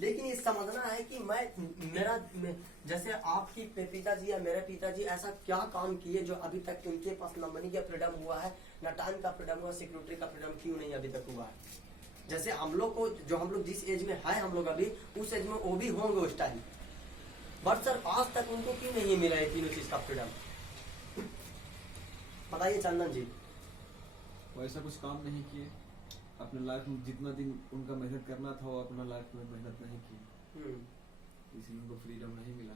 लेकिन ये समझना है कि जैसे आपकी पिताजी या मेरे पिताजी ऐसा क्या काम किए जो अभी तक उनके पास न मनी का फ्रीडम हुआ है, न टाइम का फ्रीडम हुआ, सिक्योरिटी का फ्रीडम क्यों नहीं अभी तक हुआ है। जैसे हम लोग को, जो हम लोग जिस एज में है हम लोग अभी, उस एज में वो भी होंगे उस टाइम, बट सर आज तक उनको क्यों नहीं मिला है तीनों चीज का फ्रीडम। बताइए चंदन जी। वो ऐसा कुछ काम नहीं किए अपने लाइफ में, जितना दिन उनका मेहनत करना था वो अपना लाइफ में मेहनत नहीं की, इसलिए उनको फ्रीडम नहीं मिला।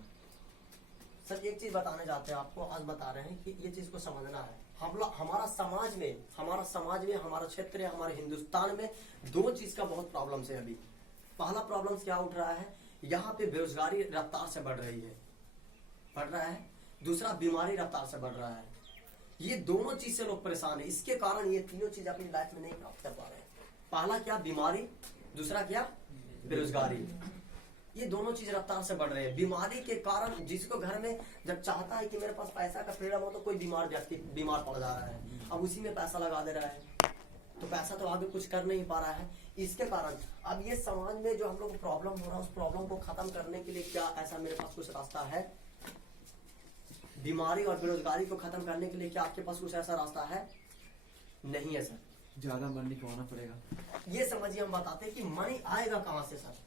सर एक चीज बताने जाते हैं आपको, आज बता रहे हैं कि ये चीज को समझना है। हम लोग हमारा समाज में हमारा क्षेत्र है, हमारे हिंदुस्तान में दो चीज का बहुत प्रॉब्लम है अभी। पहला प्रॉब्लम क्या उठ रहा है, यहाँ पे बेरोजगारी रफ्तार से बढ़ रहा है। दूसरा बीमारी रफ्तार से बढ़ रहा है। ये दोनों चीज से लोग परेशान है। इसके कारण ये तीनों चीज अपनी लाइफ में नहीं प्राप्त कर पा रहे हैं। पहला क्या, बीमारी, दूसरा क्या, बेरोजगारी। ये दोनों चीज रफ्तार से बढ़ रहे हैं। बीमारी के कारण जिसको घर में जब चाहता है कि मेरे पास पैसा का फ्रीडम हो, तो कोई बीमार व्यक्ति बीमार पड़ जा रहा है, अब उसी में पैसा लगा दे रहा है, तो पैसा तो आगे कुछ कर नहीं पा रहा है। इसके कारण अब ये समाज में जो हम लोग को प्रॉब्लम हो रहा है, उस प्रॉब्लम को खत्म करने के लिए क्या ऐसा मेरे पास कुछ रास्ता है? बीमारी और बेरोजगारी को खत्म करने के लिए क्या आपके पास कुछ ऐसा रास्ता है? नहीं है सर। ज्यादा मनी कमाना पड़ेगा। ये समझिए, हम बताते हैं कि मनी आएगा कहाँ से सर।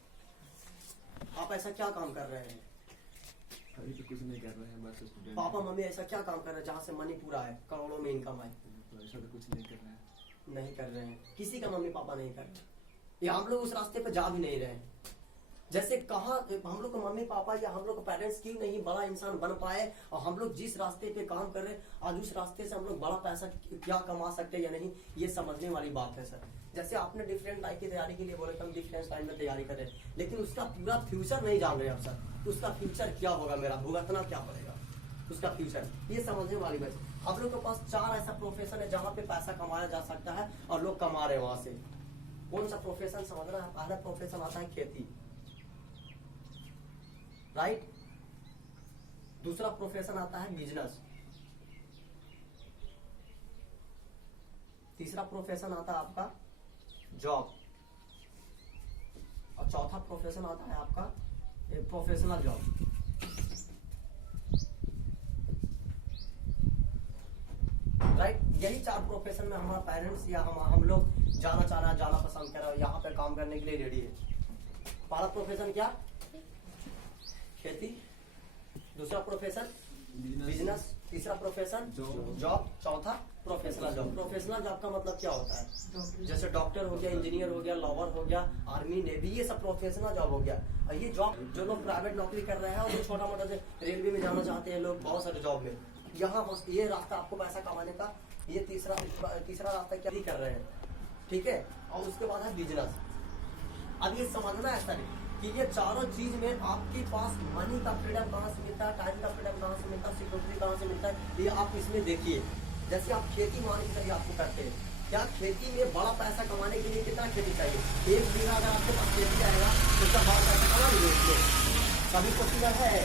आप ऐसा क्या काम कर रहे हैं? अभी तो कुछ नहीं कर रहे हैं, बस स्टूडेंट। पापा मम्मी ऐसा क्या काम कर रहे हैं जहाँ से मनी पूरा है, करोड़ों में इनकम है? तो ऐसा तो कुछ नहीं कर रहे हैं। नहीं कर रहे हैं, किसी का मम्मी पापा नहीं कर रहे, या हम लोग उस रास्ते पे जा भी नहीं रहे हैं। जैसे कहा हम लोग को मम्मी पापा या हम लोग को पेरेंट्स क्यों नहीं बड़ा इंसान बन पाए, और हम लोग जिस रास्ते पे काम कर रहे हैं आज उस रास्ते से हम लोग बड़ा पैसा क्या कमा सकते हैं या नहीं, ये समझने वाली बात है सर। जैसे आपने डिफरेंट टाइप की तैयारी के लिए बोले, हम डिफरेंट टाइप में तैयारी करें, लेकिन उसका पूरा फ्यूचर नहीं जान रहे आप सर। उसका फ्यूचर क्या होगा, मेरा भुगतना क्या पड़ेगा उसका फ्यूचर, ये समझने वाली बात है। आप लोग के पास 4 ऐसा प्रोफेशन है जहाँ पे पैसा कमाया जा सकता है और लोग कमा रहे हैं वहां से। कौन सा प्रोफेशन समझना है? पहला प्रोफेशन आता है खेती, राइट। दूसरा प्रोफेशन आता है बिजनेस। तीसरा प्रोफेशन आता है आपका जॉब, और चौथा प्रोफेशन आता है आपका प्रोफेशनल जॉब। राइट, यही 4 प्रोफेशन में हमारा पेरेंट्स या हम लोग जाना चाह रहा है, जाना पसंद कर रहा है, यहाँ पे काम करने के लिए रेडी है। पहला प्रोफेशन क्या? खेती। दूसरा प्रोफेशन बिजनेस। तीसरा प्रोफेशन जॉब। चौथा प्रोफेशनल जॉब। प्रोफेशनल जॉब का मतलब क्या होता है? जैसे डॉक्टर हो गया, इंजीनियर हो गया, लॉयर हो गया, आर्मी नेवी, ये सब प्रोफेशनल जॉब हो गया। और ये जॉब जो लोग प्राइवेट नौकरी कर रहे हैं और जो छोटा मोटा से रेलवे में जाना चाहते हैं लोग, बहुत सारे जॉब में, यहाँ ये रास्ता आपको पैसा कमाने का, ये तीसरा रास्ता क्या कर रहे हैं, ठीक है। और उसके बाद है बिजनेस। अब ये समझना है सर कि ये चारों चीज में आपके पास मनी का फ्रीडम कहाँ से मिलता है, टाइम का फ्रीडम कहाँ से मिलता है, सिक्योरिटी कहाँ से मिलता है, ये आप इसमें देखिए। जैसे आप खेती मान के चलिए आपको करते हैं, क्या खेती में बड़ा पैसा कमाने के लिए कितना खेती चाहिए? 1 बीघा अगर आपके पास खेती आएगा तो उसका बड़ा पैसा कमा लीजिए उसमें। कभी पॉसिबल है?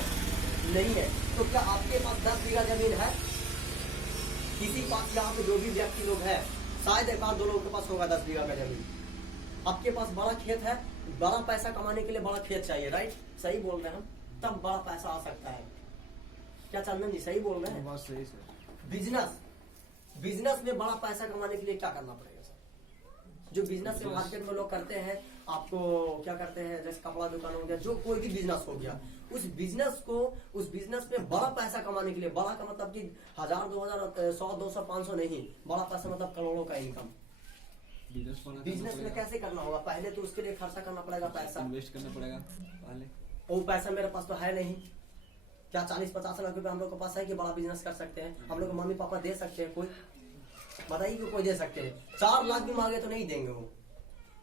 नहीं है। तो क्या आपके पास 10 बीघा जमीन है? किसी पास यहाँ पे जो भी व्यक्ति लोग है, शायद 1-2 लोगों के पास होगा 10 बीघा का जमीन। आपके पास बड़ा खेत है, बड़ा पैसा कमाने के लिए बड़ा खेत चाहिए, राइट। सही बोल रहे हैं हम, तब बड़ा पैसा आ सकता है। क्या चंदन जी सही बोल रहे हैं? बात सही सर। बिजनेस में बड़ा पैसा कमाने के लिए क्या करना पड़ेगा सर? जो बिजनेस के मार्केट में लोग करते हैं, आपको क्या करते हैं, जैसे कपड़ा दुकान हो गया, जो कोई भी बिजनेस हो गया, उस बिजनेस में बड़ा पैसा कमाने के लिए, बड़ा का मतलब कि 1000, 2000, 100, 200, 500 नहीं, बड़ा पैसा मतलब करोड़ों का इनकम। बिजनेस में कैसे करना होगा? पहले तो उसके लिए खर्चा करना पड़ेगा, पैसा इन्वेस्ट करना पड़ेगा पहले। वो पैसा मेरे पास तो है नहीं। क्या 40-50 लाख रुपए हम लोग के पास है कि बड़ा बिजनेस कर सकते हैं? हम लोग को मम्मी पापा दे सकते हैं? कोई बताइए कि कोई दे सकते हैं? 4 लाख भी मांगे तो नहीं देंगे वो।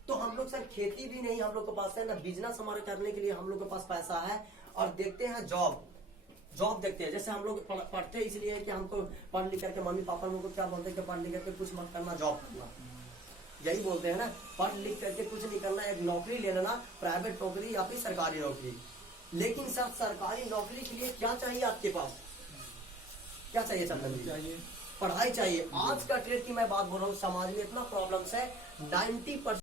तो हम लोग सर खेती भी नहीं हम लोग के पास है ना, बिजनेस हमारे करने के लिए हम लोग के पास पैसा है। और देखते हैं जॉब देखते हैं। जैसे हम लोग पढ़ते इसलिए कि हमको पढ़ लिख करके, मम्मी पापा लोगों को क्या बोलते हैं कि पढ़ लिख करके कुछ मत करना, जॉब करना, यही बोलते हैं ना। पढ़ लिख करके कुछ नहीं करना, एक नौकरी ले लेना, प्राइवेट नौकरी या फिर सरकारी नौकरी। लेकिन सर सरकारी नौकरी के लिए क्या चाहिए आपके पास? क्या चाहिए चंदन जी? चाहिए पढ़ाई चाहिए। आज का ट्रेड की मैं बात बोल रहा हूँ, समाज में इतना प्रॉब्लम्स है, 90%